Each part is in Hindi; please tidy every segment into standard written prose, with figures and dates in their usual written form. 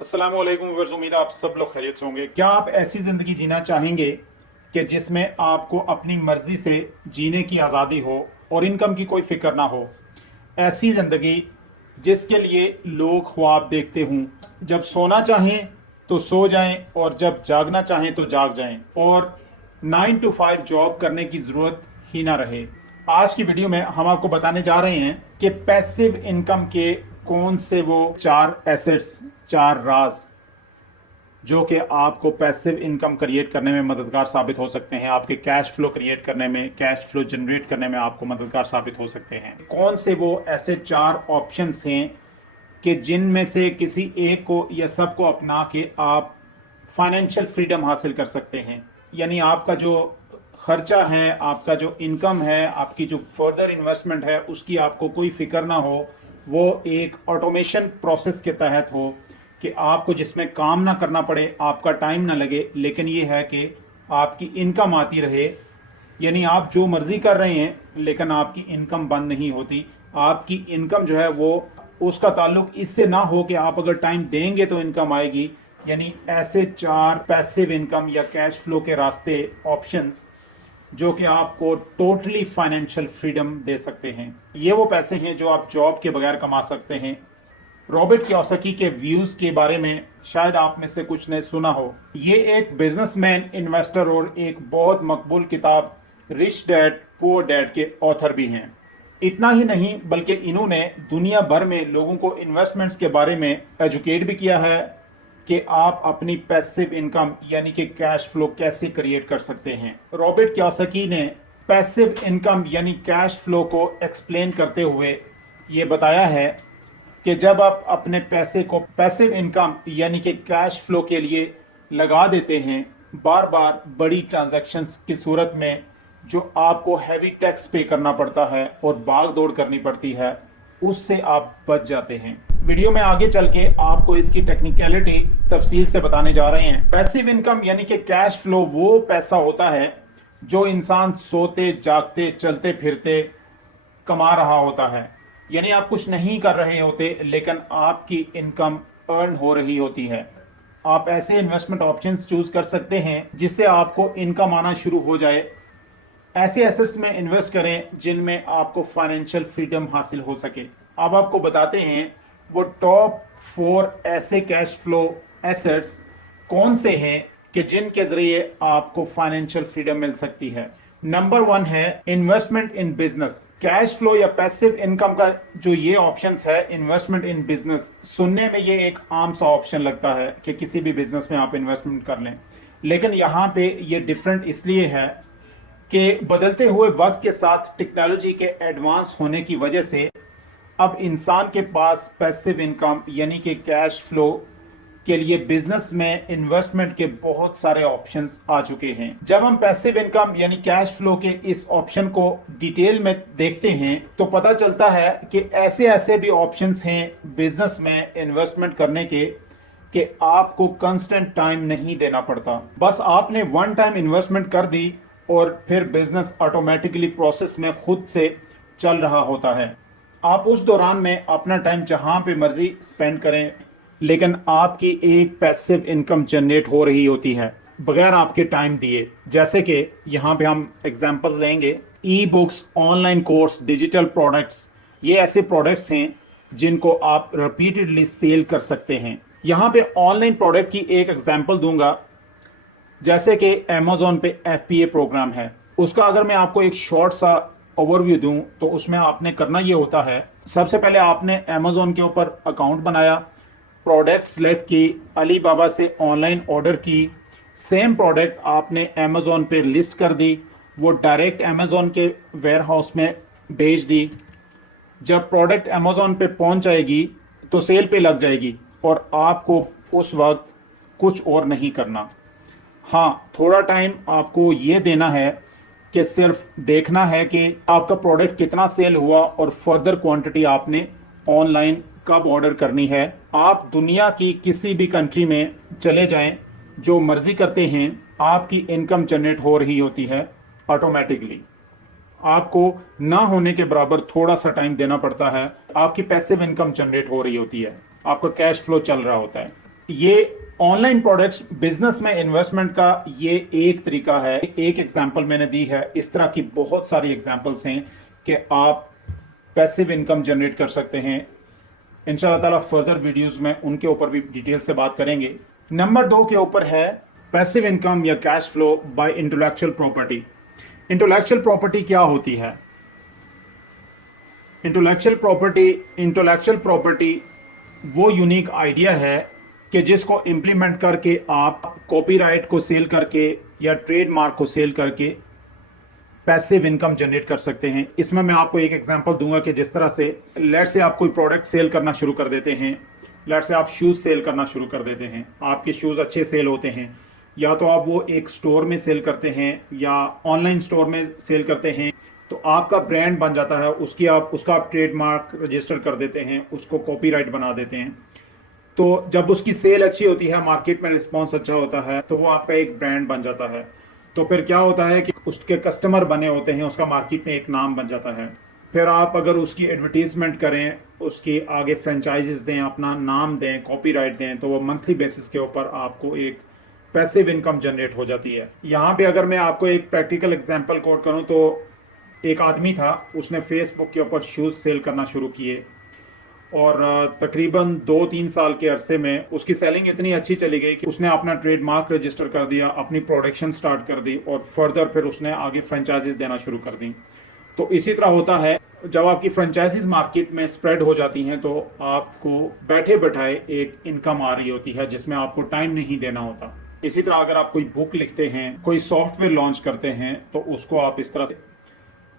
अस्सलाम वालेकुम व्यूअर्स, उम्मीद है आप सब लोग खैरियत से होंगे। क्या आप ऐसी ज़िंदगी जीना चाहेंगे कि जिसमें आपको अपनी मर्ज़ी से जीने की आज़ादी हो और इनकम की कोई फ़िक्र ना हो? ऐसी ज़िंदगी जिसके लिए लोग ख्वाब देखते हों, जब सोना चाहें तो सो जाएं और जब जागना चाहें तो जाग जाएं और 9 टू 5 जॉब करने की ज़रूरत ही ना रहे। आज की वीडियो में हम आपको बताने जा रहे हैं कि पैसिव इनकम के कौन से वो 4 एसेट्स, 4 राज जो कि आपको पैसिव इनकम क्रिएट करने में मददगार साबित हो सकते हैं, आपके कैश फ्लो क्रिएट करने में, कैश फ्लो जनरेट करने में आपको मददगार साबित हो सकते हैं। कौन से वो ऐसे 4 ऑप्शंस हैं कि जिनमें से किसी एक को या सबको अपना के आप फाइनेंशियल फ्रीडम हासिल कर सकते हैं। यानी आपका जो खर्चा है, आपका जो इनकम है, आपकी जो फर्दर इन्वेस्टमेंट है, उसकी आपको कोई फिक्र ना हो। वो एक ऑटोमेशन प्रोसेस के तहत हो कि आपको जिसमें काम ना करना पड़े, आपका टाइम ना लगे, लेकिन ये है कि आपकी इनकम आती रहे। यानी आप जो मर्जी कर रहे हैं लेकिन आपकी इनकम बंद नहीं होती। आपकी इनकम जो है वो, उसका ताल्लुक इससे ना हो कि आप अगर टाइम देंगे तो इनकम आएगी। यानी ऐसे 4 पैसिव इनकम या कैश फ्लो के रास्ते, ऑप्शंस जो कि आपको टोटली फाइनेंशियल फ्रीडम दे सकते हैं। ये वो पैसे हैं जो आप जॉब के बगैर कमा सकते हैं। रॉबर्ट कियोसाकी के व्यूज के बारे में शायद आप में से कुछ ने सुना हो। ये एक बिजनेसमैन, इन्वेस्टर और एक बहुत मकबूल किताब रिच डैड पुअर डैड के ऑथर भी हैं। इतना ही नहीं बल्कि इन्होंने दुनिया भर में लोगों को इन्वेस्टमेंट्स के बारे में एजुकेट भी किया है कि आप अपनी पैसिव इनकम यानी कि कैश फ्लो कैसे क्रिएट कर सकते हैं। रॉबर्ट कियोसाकी ने पैसिव इनकम यानी कैश फ्लो को एक्सप्लेन करते हुए ये बताया है कि जब आप अपने पैसे को पैसिव इनकम यानी कि कैश फ्लो के लिए लगा देते हैं, बार बार बड़ी ट्रांजैक्शंस की सूरत में जो आपको हैवी टैक्स पे करना पड़ता है और भाग दौड़ करनी पड़ती है, उससे आप बच जाते हैं। वीडियो में आगे चल के आपको इसकी टेक्निकलिटी तफसील से बताने जा रहे हैं। पैसिव इनकम यानी कि कैश फ्लो वो पैसा होता है जो इंसान सोते जागते चलते फिरते कमा रहा होता है। यानी आप कुछ नहीं कर रहे होते लेकिन आपकी इनकम अर्न हो रही होती है। आप ऐसे इन्वेस्टमेंट ऑप्शंस चूज कर सकते हैं जिससे आपको इनकम आना शुरू हो जाए। ऐसे एसेट्स में इन्वेस्ट करें जिनमें आपको फाइनेंशियल फ्रीडम हासिल हो सके। अब आपको बताते हैं वो टॉप 4 ऐसे कैश फ्लो एसेट्स कौन से हैं कि जिनके जरिए आपको फाइनेंशियल फ्रीडम मिल सकती है। नंबर 1 है investment in business. Cash flow या पैसिव इनकम का जो ये ऑप्शंस है, इन्वेस्टमेंट इन बिजनेस, सुनने में ये एक आम सा ऑप्शन लगता है कि किसी भी बिजनेस में आप इन्वेस्टमेंट कर लें, लेकिन यहाँ पे ये डिफरेंट इसलिए है कि बदलते हुए वक्त के साथ टेक्नोलॉजी के एडवांस होने की वजह से अब इंसान के पास पैसिव इनकम यानी कि कैश फ्लो के लिए बिजनेस में इन्वेस्टमेंट के बहुत सारे ऑप्शंस आ चुके हैं। जब हम पैसिव इनकम यानी कैश फ्लो के इस ऑप्शन को डिटेल में देखते हैं तो पता चलता है कि ऐसे ऐसे भी ऑप्शंस हैं बिजनेस में इन्वेस्टमेंट करने के कि आपको कांस्टेंट टाइम नहीं देना पड़ता। बस आपने वन टाइम इन्वेस्टमेंट कर दी और फिर बिजनेस ऑटोमेटिकली प्रोसेस में खुद से चल रहा होता है। आप उस दौरान में अपना टाइम जहां पे मर्जी स्पेंड करें, लेकिन आपकी एक पैसिव इनकम जनरेट हो रही होती है बगैर आपके टाइम दिए। जैसे कि यहाँ पे हम एग्जांपल्स लेंगे, e books, online course, digital products. ये ऐसे प्रोडक्ट्स हैं जिनको आप रिपीटेडली सेल कर सकते हैं। यहाँ पे ऑनलाइन प्रोडक्ट की एक एग्जांपल दूंगा, जैसे कि अमेजोन पे FBA प्रोग्राम है। उसका अगर मैं आपको एक शॉर्ट सा ओवरव्यू दूं तो उसमें आपने करना ये होता है, सबसे पहले आपने अमेजोन के ऊपर अकाउंट बनाया, प्रोडक्ट सेलेक्ट की, अली बाबा से ऑनलाइन ऑर्डर की, सेम प्रोडक्ट आपने अमेजोन पे लिस्ट कर दी, वो डायरेक्ट अमेजोन के वेयर हाउस में भेज दी। जब प्रोडक्ट अमेजोन पे पहुंच जाएगी तो सेल पे लग जाएगी और आपको उस वक्त कुछ और नहीं करना। हाँ, थोड़ा टाइम आपको ये देना है कि सिर्फ देखना है कि आपका प्रोडक्ट कितना सेल हुआ और फर्दर क्वांटिटी आपने ऑनलाइन कब ऑर्डर करनी है। आप दुनिया की किसी भी कंट्री में चले जाएं, जो मर्जी करते हैं, आपकी इनकम जनरेट हो रही होती है ऑटोमेटिकली। आपको ना होने के बराबर थोड़ा सा टाइम देना पड़ता है, आपकी पैसिव इनकम जनरेट हो रही होती है, आपका कैश फ्लो चल रहा होता है। ये ऑनलाइन प्रोडक्ट्स बिजनेस में इन्वेस्टमेंट का ये एक तरीका है, एक एग्जांपल मैंने दी है। इस तरह की बहुत सारी एग्जांपल्स हैं कि आप पैसिव इनकम जनरेट कर सकते हैं। इंशाल्लाह ताला फर्दर वीडियोस में उनके ऊपर भी डिटेल से बात करेंगे। नंबर 2 के ऊपर है पैसिव इनकम या cash flow bye intellectual property. Intellectual property क्या होती है? इंटेलेक्चुअल प्रॉपर्टी वो यूनिक आइडिया है कि जिसको इम्प्लीमेंट करके आप कॉपीराइट को सेल करके या ट्रेडमार्क को सेल करके पैसिव इनकम जनरेट कर सकते हैं। इसमें मैं आपको एक एग्जांपल दूंगा कि जिस तरह से लेट्स से आप कोई प्रोडक्ट सेल करना शुरू कर देते हैं, लेट्स से आप शूज़ सेल करना शुरू कर देते हैं, आपके शूज़ अच्छे सेल होते हैं, या तो आप वो एक स्टोर में सेल करते हैं या ऑनलाइन स्टोर में सेल करते हैं, तो आपका ब्रांड बन जाता है, उसका आप ट्रेडमार्क रजिस्टर कर देते हैं, उसको कॉपीराइट बना देते हैं। तो जब उसकी सेल अच्छी होती है, मार्केट में रिस्पॉन्स अच्छा होता है, तो वो आपका एक ब्रांड बन जाता है। तो फिर क्या होता है कि उसके कस्टमर बने होते हैं, उसका मार्केट में एक नाम बन जाता है। फिर आप अगर उसकी एडवर्टीजमेंट करें, उसकी आगे फ्रेंचाइजीज दें, अपना नाम दें, कॉपीराइट दें, तो वो मंथली बेसिस के ऊपर आपको एक पैसिव इनकम जनरेट हो जाती है। यहाँ पे अगर मैं आपको एक प्रैक्टिकल एग्जांपल कोट करूँ तो एक आदमी था, उसने फेसबुक के ऊपर शूज़ सेल करना शुरू किए और तकरीबन 2-3 साल के अरसे में उसकी सेलिंग इतनी अच्छी चली गई कि उसने अपना ट्रेडमार्क रजिस्टर कर दिया, अपनी प्रोडक्शन स्टार्ट कर दी और फर्दर फिर उसने आगे फ्रेंचाइजीज देना शुरू कर दी। तो इसी तरह होता है, जब आपकी फ्रेंचाइजीज मार्केट में स्प्रेड हो जाती हैं तो आपको बैठे बैठाए एक इनकम आ रही होती है जिसमें आपको टाइम नहीं देना होता। इसी तरह अगर आप कोई बुक लिखते हैं, कोई सॉफ्टवेयर लॉन्च करते हैं, तो उसको आप इस तरह से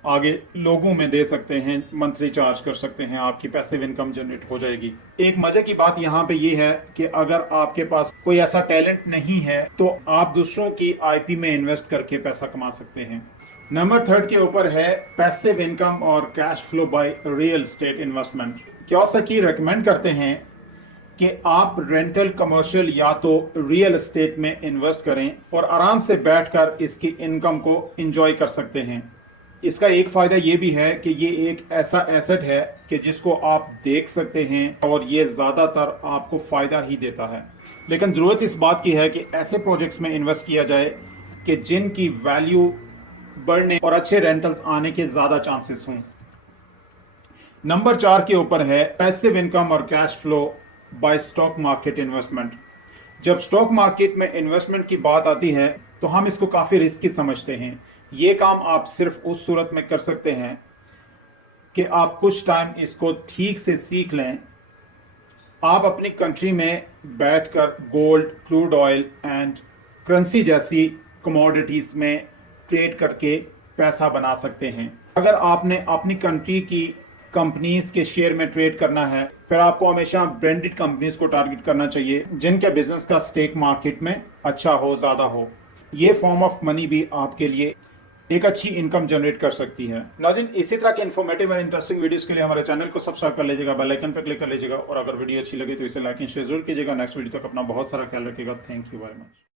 आगे लोगों में दे सकते हैं, मंथली चार्ज कर सकते हैं, आपकी पैसिव इनकम जनरेट हो जाएगी। एक मजे की बात यहाँ पे ये है कि अगर आपके पास कोई ऐसा टैलेंट नहीं है तो आप दूसरों की आईपी में इन्वेस्ट करके पैसा कमा सकते हैं। नंबर 3 के ऊपर है पैसिव इनकम और cash flow by real estate investment. Kiyosaki recommend करते हैं कि आप रेंटल, कमर्शियल या तो रियल एस्टेट में इन्वेस्ट करें और आराम से बैठकर इसकी इनकम को एंजॉय कर सकते हैं। इसका एक फ़ायदा ये भी है कि ये एक ऐसा एसेट है कि जिसको आप देख सकते हैं और ये ज़्यादातर आपको फ़ायदा ही देता है। लेकिन ज़रूरत इस बात की है कि ऐसे प्रोजेक्ट्स में इन्वेस्ट किया जाए कि जिनकी वैल्यू बढ़ने और अच्छे रेंटल्स आने के ज़्यादा चांसेस हों। नंबर 4 के ऊपर है पैसिव इनकम और cash flow bye stock market investment. जब स्टॉक मार्केट में इन्वेस्टमेंट की बात आती है तो हम इसको काफ़ी रिस्की समझते हैं। ये काम आप सिर्फ उस सूरत में कर सकते हैं कि आप कुछ टाइम इसको ठीक से सीख लें। आप अपनी कंट्री में बैठकर gold, crude oil and currency जैसी कमोडिटीज़ में ट्रेड करके पैसा बना सकते हैं। अगर आपने अपनी कंट्री की कंपनीज के शेयर में ट्रेड करना है, फिर आपको हमेशा ब्रांडेड कंपनीज को टारगेट करना चाहिए जिनके बिजनेस का स्टेक मार्केट में अच्छा हो, ज़्यादा हो। ये फॉर्म ऑफ मनी भी आपके लिए एक अच्छी इनकम जनरेट कर सकती है। नाज़रीन, इसी तरह के इन्फॉर्मेटिव और इंटरेस्टिंग वीडियोस के लिए हमारे चैनल को सब्सक्राइब कर लीजिएगा, बेल आइकन पर क्लिक कर लीजिएगा और अगर वीडियो अच्छी लगे तो इसे लाइक एंड शेयर जरूर कीजिएगा। नेक्स्ट वीडियो तक अपना बहुत सारा ख्याल रखिएगा। Thank you very much.